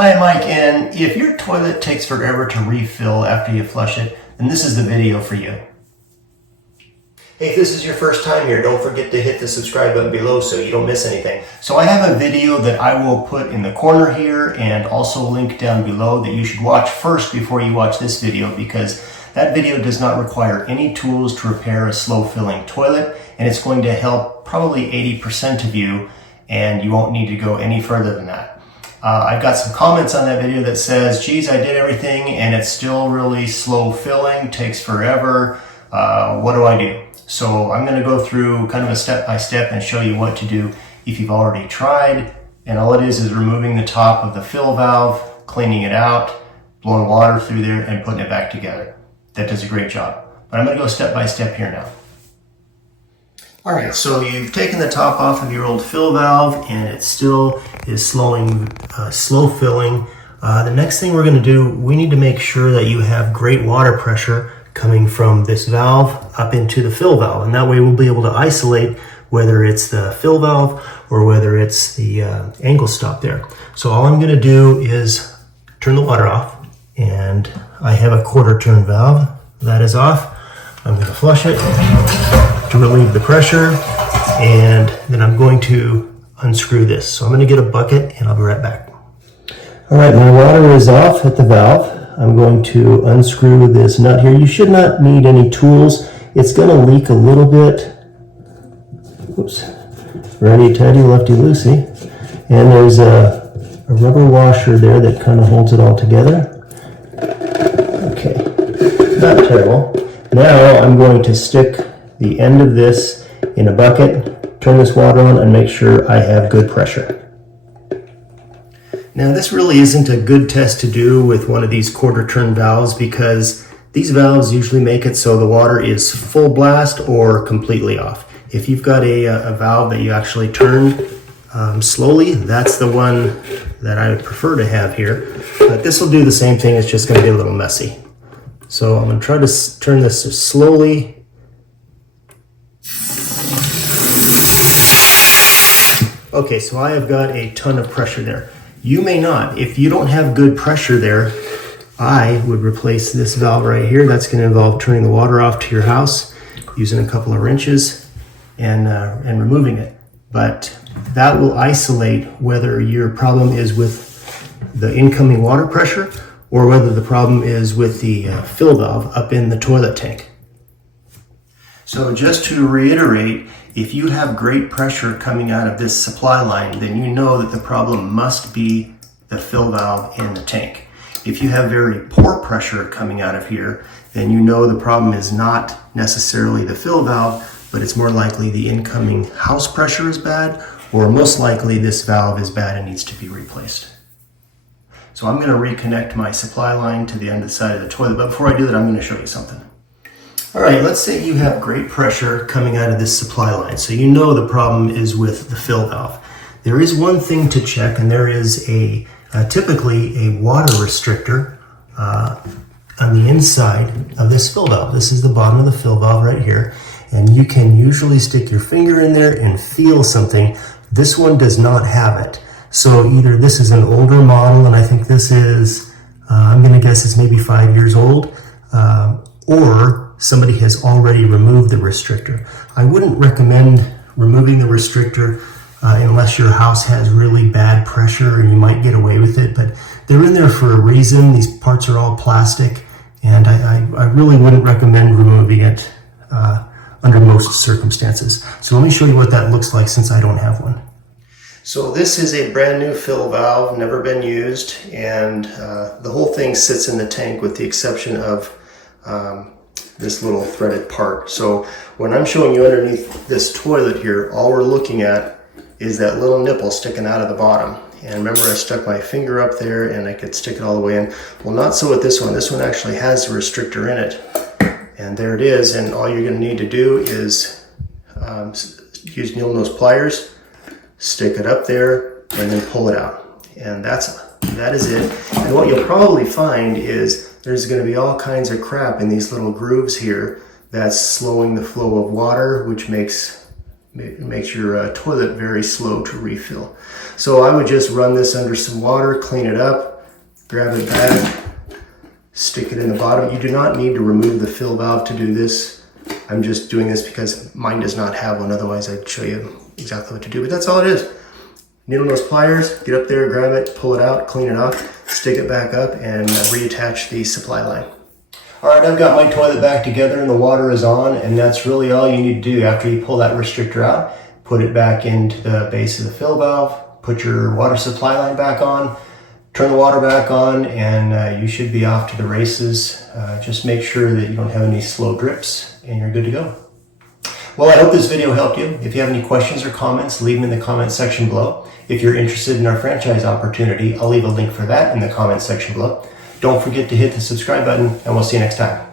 Hi, I'm Mike, and if your toilet takes forever to refill after you flush it, then this is the video for you. Hey, if this is your first time here, don't forget to hit the subscribe button below so you don't miss anything. So I have a video that I will put in the corner here and also link down below that you should watch first before you watch this video, because that video does not require any tools to repair a slow filling toilet, and it's going to help probably 80% of you, and you won't need to go any further than that. I've got some comments on that video that says, geez, I did everything and it's still really slow filling, takes forever. What do I do? So I'm going to go through kind of a step-by-step and show you what to do if you've already tried. And all it is removing the top of the fill valve, cleaning it out, blowing water through there, and putting it back together. That does a great job. But I'm going to go step-by-step here now. All right, so you've taken the top off of your old fill valve and it still is slow filling. The next thing we're going to do, we need to make sure that you have great water pressure coming from this valve up into the fill valve, and that way we'll be able to isolate whether it's the fill valve or whether it's the angle stop there. So all I'm going to do is turn the water off, and I have a quarter turn valve that is off. I'm going to flush it to relieve the pressure, and then I'm going to unscrew this. So I'm going to get a bucket and I'll be right back. All right, my water is off at the valve. I'm going to unscrew this nut here. You should not need any tools. It's going to leak a little bit. Oops. Righty-tighty, lefty-loosey. And there's a rubber washer there that kind of holds it all together. Okay, not terrible. Now I'm going to stick the end of this in a bucket, turn this water on, and make sure I have good pressure. Now this really isn't a good test to do with one of these quarter turn valves, because these valves usually make it so the water is full blast or completely off. If you've got a valve that you actually turn slowly, that's the one that I would prefer to have here. But this will do the same thing, it's just going to get a little messy. So I'm going to try to turn this slowly. Okay, so I have got a ton of pressure there. You may not. If you don't have good pressure there, I would replace this valve right here. That's going to involve turning the water off to your house, using a couple of wrenches and removing it. But that will isolate whether your problem is with the incoming water pressure or whether the problem is with the fill valve up in the toilet tank. So just to reiterate, if you have great pressure coming out of this supply line, then you know that the problem must be the fill valve in the tank. If you have very poor pressure coming out of here, then you know the problem is not necessarily the fill valve, but it's more likely the incoming house pressure is bad, or most likely this valve is bad and needs to be replaced. So I'm going to reconnect my supply line to the side of the toilet, but before I do that, I'm going to show you something. All right, let's say you have great pressure coming out of this supply line, so you know the problem is with the fill valve. There is one thing to check, and there is typically a water restrictor on the inside of this fill valve. This is the bottom of the fill valve right here, and you can usually stick your finger in there and feel something. This one does not have it. So either this is an older model, and I think this is, I'm going to guess it's maybe 5 years old, or somebody has already removed the restrictor. I wouldn't recommend removing the restrictor unless your house has really bad pressure, and you might get away with it, but they're in there for a reason. These parts are all plastic, and I really wouldn't recommend removing it under most circumstances. So let me show you what that looks like since I don't have one. So this is a brand new fill valve, never been used, and the whole thing sits in the tank with the exception of this little threaded part. So when I'm showing you underneath this toilet here, all we're looking at is that little nipple sticking out of the bottom. And remember, I stuck my finger up there and I could stick it all the way in. Well, not so with this one. This one actually has a restrictor in it. And there it is. And all you're going to need to do is use needle nose pliers, stick it up there, and then pull it out. And that is it. And what you'll probably find is there's going to be all kinds of crap in these little grooves here that's slowing the flow of water, which makes It makes your toilet very slow to refill. So I would just run this under some water, clean it up, grab it back, stick it in the bottom. You do not need to remove the fill valve to do this. I'm just doing this because mine does not have one, otherwise I'd show you exactly what to do, but that's all it is. Needle nose pliers, get up there, grab it, pull it out, clean it off, stick it back up, and reattach the supply line. All right, I've got my toilet back together and the water is on, and that's really all you need to do. After you pull that restrictor out, put it back into the base of the fill valve, put your water supply line back on, turn the water back on, and you should be off to the races. Just make sure that you don't have any slow drips and you're good to go. Well, I hope this video helped you. If you have any questions or comments, leave them in the comment section below. If you're interested in our franchise opportunity, I'll leave a link for that in the comment section below. Don't forget to hit the subscribe button, and we'll see you next time.